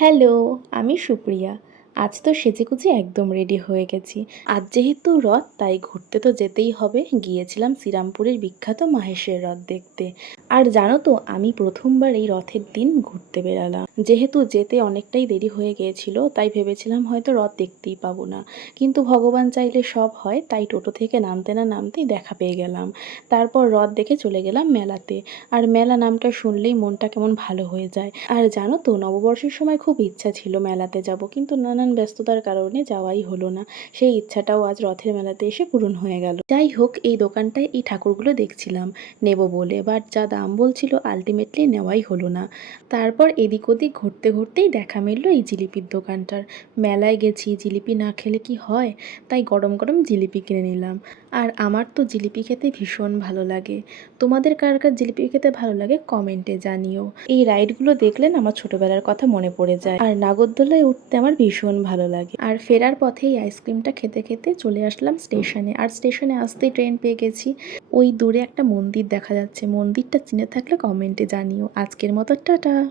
Hello, আমি সুপ্রিয়া। আজ তো সেজেগুজে একদম রেডি হয়ে গেছি। আজ যেহেতু রথ তাই ঘুরতে তো যেতেই হবে। গিয়েছিলাম শ্রীরামপুরের বিখ্যাত মাহেশের রথ দেখতে। আর জানো তো আমি প্রথমবার এই রথের দিন ঘুরতে বেরালাম। যেহেতু যেতে অনেকটাই দেরি হয়ে গিয়েছিল তাই ভেবেছিলাম হয়তো রথ দেখতেই পাবো না। কিন্তু ভগবান চাইলে সব হয়, তাই টোটো থেকে নামতে না নামতেই দেখা পেয়ে গেলাম। তারপর রথ দেখে চলে গেলাম মেলাতে। আর মেলা নামটা শুনলেই মনটা কেমন ভালো হয়ে যায়। আর জানো তো নববর্ষের সময় খুব ইচ্ছা ছিল মেলাতে যাব, কিন্তু নানান ব্যস্ততার কারণে যাওয়াই হলো না। সেই ইচ্ছাটাও আজ রথের মেলাতে এসে পূরণ হয়ে গেল। যাই হোক, এই দোকানটায় এই ঠাকুরগুলো দেখছিলাম নেব বলে, বাট যা দাম বলছিল আলটিমেটলি নেওয়াই হলো না। তারপর এদিক ওদিক ঘুরতে ঘুরতেই দেখা মিলল এই জিলিপির দোকানটার। মেলায় গেছি, জিলিপি না খেলে কি হয়, তাই গরম গরম জিলিপি কিনে নিলাম। আর আমার তো জিলিপি খেতে ভীষণ ভালো লাগে। তোমাদের কার কার জিলিপি খেতে ভালো লাগে কমেন্টে জানিও। এই রাইডগুলো দেখলে না আমার ছোটবেলার কথা মনে পড়ে যায়। আর নাগরদোলায় উঠতে আমার ভীষণ ভালো লাগে। আর ফেরার পথে এই আইসক্রিমটা খেতে খেতে চলে আসলাম স্টেশনে। আর স্টেশনে আসতেই ট্রেন পেয়ে গেছি। ওই দূরে একটা মন্দির দেখা যাচ্ছে, মন্দিরটা চিনে থাকলে কমেন্টে জানিও। আজকের মতো টাটা।